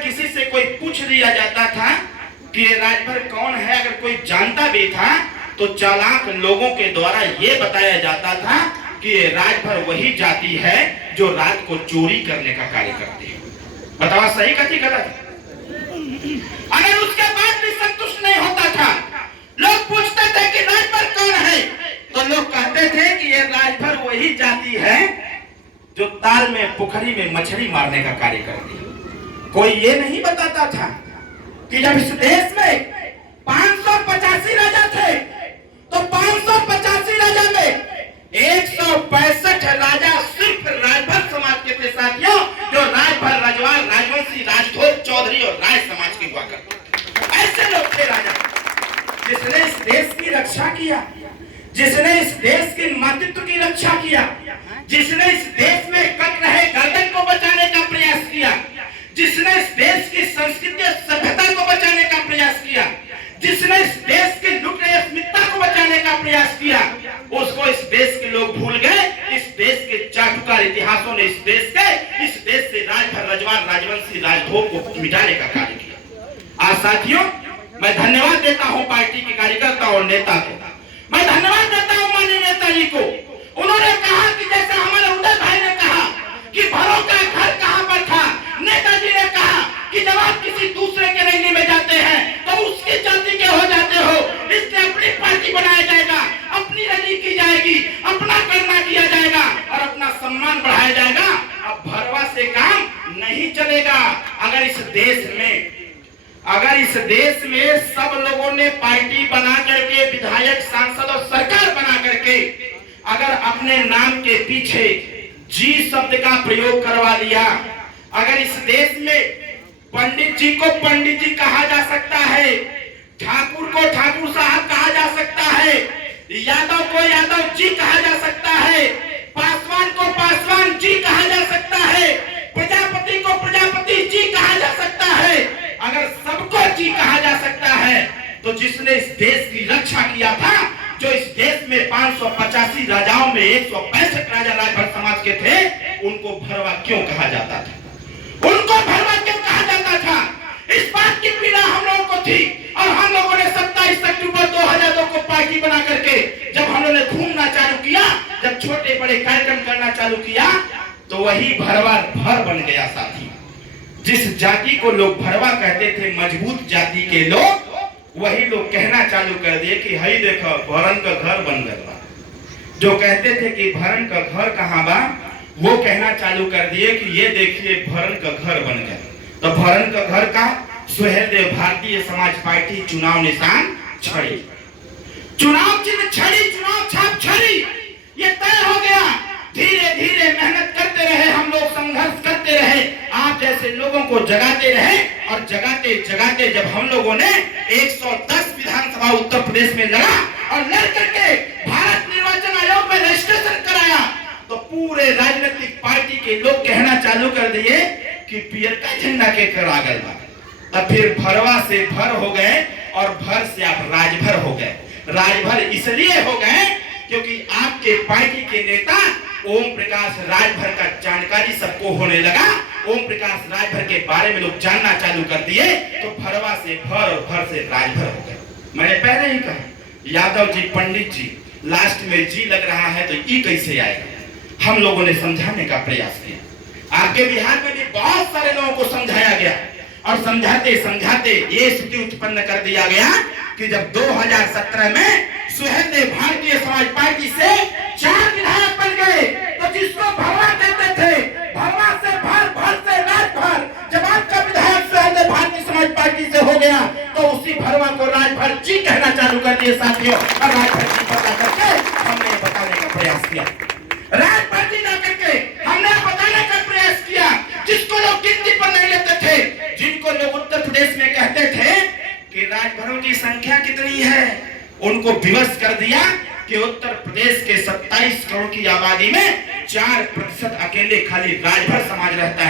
अगर किसी से कोई पूछ लिया जाता था कि ये राजभर कौन है, अगर कोई जानता भी था तो चालाक लोगों के द्वारा ये बताया जाता था कि ये राजभर वही जाति है जो रात को चोरी करने का कार्य करती है। बताओ सही कथी गलत? अगर उसके बाद भी संतुष्ट नहीं होता था, लोग पूछते थे कि राजभर कौन है, तो लोग कहते थे कि ये राजभर वही जाति है जो ताल में पोखरी में मछली मारने का कार्य करती है। कोई ये नहीं बताता था कि जब इस देश में 585 राजा थे तो 585 राजा में 165 राजा सिर्फ राजभर समाज के थे साथियों, जो राजभर, राजवार, राजवंशी, राजधोर, चौधरी और राय समाज के हुआ करते। ऐसे लोग थे राजा जिसने इस देश की रक्षा किया, जिसने इस देश के मातृत्व की रक्षा किया, जिसने इस देश में कट रहे गर्दन को बचाने का प्रयास किया, जिसने इस देश की संस्कृति और सभ्यता को बचाने का प्रयास किया, जिसने इस देश की लुट रही अस्मिता को बचाने का प्रयास किया, उसको इस देश के लोग भूल गए। इस देश के चाटुकार इतिहासों ने इस देश से राजभर, राजवार, राजवंशी, राजधोर को मिटाने का कार्य किया। आज साथियों, मैं धन्यवाद देता हूं पार्टी के कार्यकर्ता और नेता को, मैं धन्यवाद देता हूं माननीय नेताजी को। उन्होंने कहा कि जैसे हमारे उदय भाई ने कहा कि भरों का घर कहां पर था, नेताजी ने कहा कि जब आप किसी दूसरे के रैली में जाते हैं तो उसकी जाति के हो जाते हो, इसलिए अपनी पार्टी बनाया जाएगा, अपनी रैली की जाएगी, अपना करना किया जाएगा और अपना सम्मान बढ़ाया जाएगा। अब भरवा से काम नहीं चलेगा। अगर इस देश में सब लोगों ने पार्टी बना करके, विधायक, सांसद और सरकार बना करके अगर अपने नाम के पीछे जी शब्द का प्रयोग करवा लिया, अगर इस देश में पंडित जी को पंडित जी कहा जा सकता है, ठाकुर को ठाकुर साहब कहा जा सकता है, यादव को यादव जी कहा जा सकता है, पासवान को पासवान जी कहा जा सकता है, प्रजापति को प्रजापति जी कहा जा सकता है, अगर सबको जी कहा जा सकता है तो जिसने इस देश की रक्षा किया था, जो इस देश में 585 राजाओं में 165 राजा राजभर समाज के थे, उनको भरवा क्यों कहा जाता था? उनको भरवा क्यों कहा जाता था? इस बात की पीड़ा हम लोगों को थी और हम लोगों ने 27 अक्टूबर 2002 को पार्टी बना करके जब हम लोगों ने घूमना चालू किया, जब छोटे बड़े कार्यक्रम करना चालू किया, तो वही भरवा भर बन गया साथी। जिस जाति को लोग भरवा कहते थे, मजबूत जाति के लोग, वही लोग कहना चालू कर दिए कि हई देखो भरन का घर बन गया। जो कहते थे कि भरन का घर कहाँ बा, वो कहना चालू कर दिए कि ये देखिए भरन का घर बन गया। तो भरन का घर का सुहेलदेव भारतीय समाज पार्टी चुनाव निशान छड़ी, चुनाव चिन्ह छड़ी, चुनाव छाप छड़ी, ये तय हो गया। धीरे धीरे मेहनत करते रहे हम लोग, संघर्ष करते रहे, आप जैसे लोगों को जगाते रहे और जगाते जगाते जब हम लोगों ने 110 विधानसभा उत्तर प्रदेश में लड़ा और लड़ करके भारत निर्वाचन आयोग में रजिस्ट्रेशन कराया, तो पूरे राजनीतिक पार्टी के लोग कहना चालू कर दिए कि पियर का झंडा के करा गया। तब फिर भरवा से भर हो गए और भर से आप राजभर हो गए। राजभर इसलिए हो गए क्योंकि आपके पार्टी के नेता ओम प्रकाश राजभर का जानकारी सबको होने लगा। ओम प्रकाश राजभर के बारे में लोग जानना चालू कर दिए, तो भरवा से भर और भर से राजभर हो गए। मैंने पहले ही कहा, यादव जी, पंडित जी, लास्ट में जी लग रहा है तो ई कैसे आएगा? हम लोगों ने समझाने का प्रयास किया। आपके बिहार में भी बहुत सारे लोगों को समझाया गया और समझाते समझाते ये स्थिति उत्पन्न कर दिया गया कि जब 2017 में सुहेलदेव भारतीय समाज पार्टी से 4 विधायक बन गए, तो जिसको भरवा कहते थे, भरवा से भर, भर से राजभर, जब आपका विधायक सुहेलदेव भारतीय समाज पार्टी से हो गया तो उसी भरवा को राजभर जी कहना चालू कर दिए साथियों। और राजभर जी बता करके हमने बताने का प्रयास किया, राजभर जी ना करके हमने बताने का प्रयास किया। जिसको लोग गिनती पर नहीं लेते थे, जिनको लोग उत्तर प्रदेश में कहते थे कि राजभरों की संख्या कितनी है, उनको विवश कर दिया कि उत्तर प्रदेश के 27 करोड़ की आबादी में 4% अकेले खाली राजभर समाज रहता है।